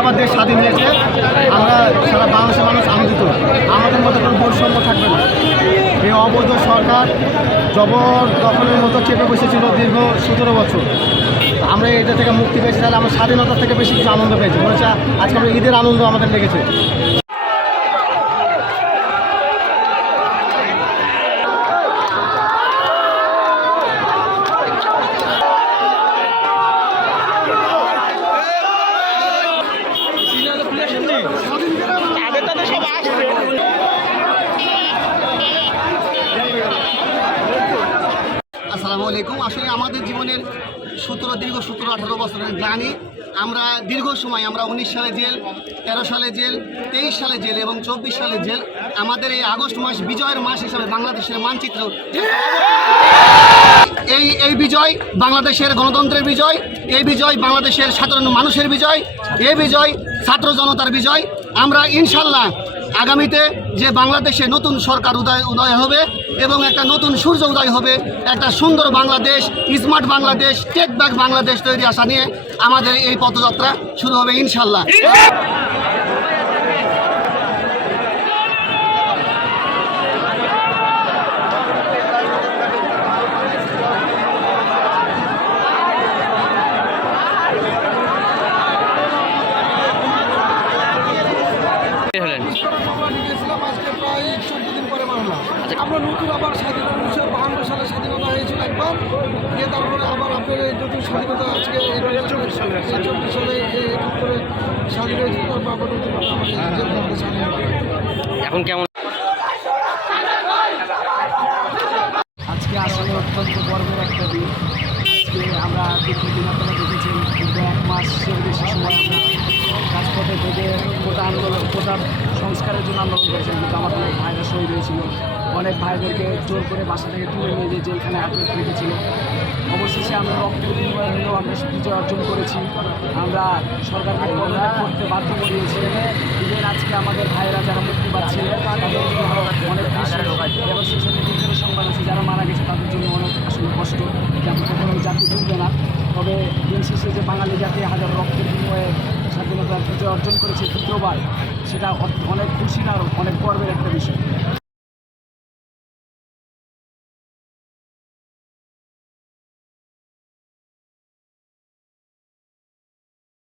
আবার দেশ স্বাধীন হয়েছে, আমরা সারা বাংলাদেশের মানুষ আনন্দিত। আমাদের মধ্যে কোনো বৈষম্য থাকবে না। এই অবৈধ সরকার জবরদখলের মতো চেপে বসেছিল দীর্ঘ 17 বছর। আমরা এটা থেকে মুক্তি পেয়েছি, তাহলে আমরা স্বাধীনতার থেকে বেশি কিছু আনন্দ পেয়েছি। মনে হচ্ছে আজকে আমরা ঈদের আনন্দ আমাদের লেগেছে। আসসালামু আলাইকুম। আসলে আমাদের জীবনের দীর্ঘ 17-18 বছরের গ্লানি। আমরা দীর্ঘ সময় 19 সালে জেল, 13 সালে জেল, 23 সালে জেল এবং 24 সালে জেল। আমাদের এই আগস্ট মাস বিজয়ের মাস হিসাবে বাংলাদেশের মানচিত্র, এই বিজয় বাংলাদেশের গণতন্ত্রের বিজয়, এই বিজয় বাংলাদেশের সাধারণ মানুষের বিজয়, এই বিজয় ছাত্র জনতার বিজয়। আমরা ইনশাল্লাহ আগামীতে যে বাংলাদেশে নতুন সরকার উদয় হবে এবং একটা নতুন সূর্য উদয় হবে, একটা সুন্দর Bangladesh, smart Bangladesh, take back Bangladesh তৈরি আশা নিয়ে আমাদের এই পথযাত্রা শুরু হবে ইনশাল্লাহ। আজকে প্রায় 14 দিন পরে মামলা। আমরা নতুন আবার স্বাধীনতা 1952 সালে স্বাধীনতা হয়েছিল একবার, দিয়ে তারপরে আবার আপনার নতুন স্বাধীনতা আজকে 24 সালে 71 স্বাধীন হয়েছিল। তারপর আবার নতুন এখন কেমন? আজকে আসলে অত্যন্ত গর্বের একটা দিন। আজকে আমরা দীর্ঘদিন আপনারা দেখেছেন, দীর্ঘ 1 মাসের বেশি সময় আমরা রাজপথে থেকে কোটা সংস্কারের জন্য আন্দোলন করেছেন, কিন্তু আমাদের অনেক ভাইরা শহীদ হয়েছিল। অনেক ভাইদেরকে জোর করে বাসা থেকে তুলে নিয়ে যেয়ে জেলখানে আটক রেখেছিল। অবশেষে আমরা রক্তের বিনিময় হলেও আমরা বিজয় অর্জন করেছি। আমরা সরকারকে পদত্যাগ করতে বাধ্য করিয়েছি। ঈদের আজকে আমাদের ভাইয়েরা যারা মুক্তি পাচ্ছে তাদের জন্য অনেক খুশি, এবং সেই সাথে দুঃখের সংবাদ আছে যারা মারা গেছে তাদের জন্য অনেক আসলে কষ্ট, যাতে কখনো জাতি ভুলবে না। তবে দিন শেষে যে বাঙালি জাতি হাজার রক্তের বিনিময়ে স্বাধীনতার বিজয় অর্জন করেছে দ্বিতীয়বার, সেটা অনেক খুশির আর অনেক গর্বের একটা বিষয়।